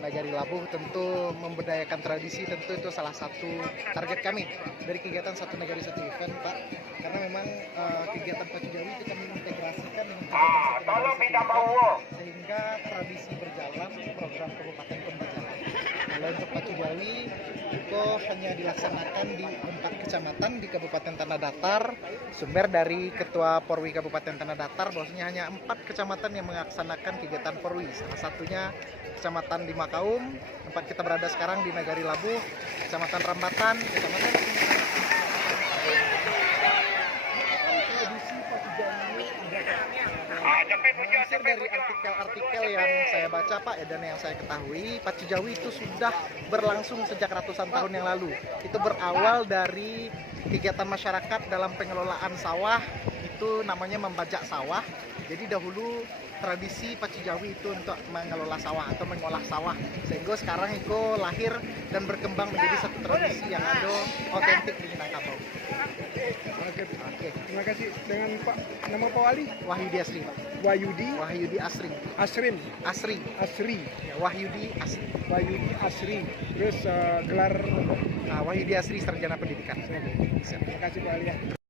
Nagari Labuh tentu memberdayakan tradisi, tentu itu salah satu target kami dari kegiatan Satu Nagari Satu Event, Pak. Karena memang kegiatan Pacu Jawi itu kami integrasikan dengan kegiatan Satu Nagari Satu Event, sehingga tradisi berjalan, program kabupaten pun berjalan. Kalau untuk Pacu Jawi itu hanya dilaksanakan di 4 kecamatan di Kabupaten Tanah Datar. Sumber dari Ketua Porwi Kabupaten Tanah Datar bahwasanya hanya 4 kecamatan yang melaksanakan kegiatan Porwi. Salah satunya Kecamatan di Makaum, tempat kita berada sekarang di Nagari Labuh, Kecamatan Rambatan, Kecamatan Melansir dari artikel-artikel yang saya baca, Pak, dan yang saya ketahui, Pacu Jawi itu sudah berlangsung sejak ratusan tahun yang lalu. Itu berawal dari kegiatan masyarakat dalam pengelolaan sawah, itu namanya membajak sawah. Jadi dahulu tradisi Pacu Jawi itu untuk mengelola sawah atau mengolah sawah, sehingga sekarang itu lahir dan berkembang menjadi satu tradisi yang ada otentik di Minangkabau. Oke, terima kasih. Dengan Pak, nama Pak Wali? Wahyudi Asri, Pak. Wahyudi Asri. Asri. Ya, Wahyudi Asri. Wahyudi Asri. Terus gelar Wahyudi Asri Sarjana Pendidikan. Terima kasih Pak Wali.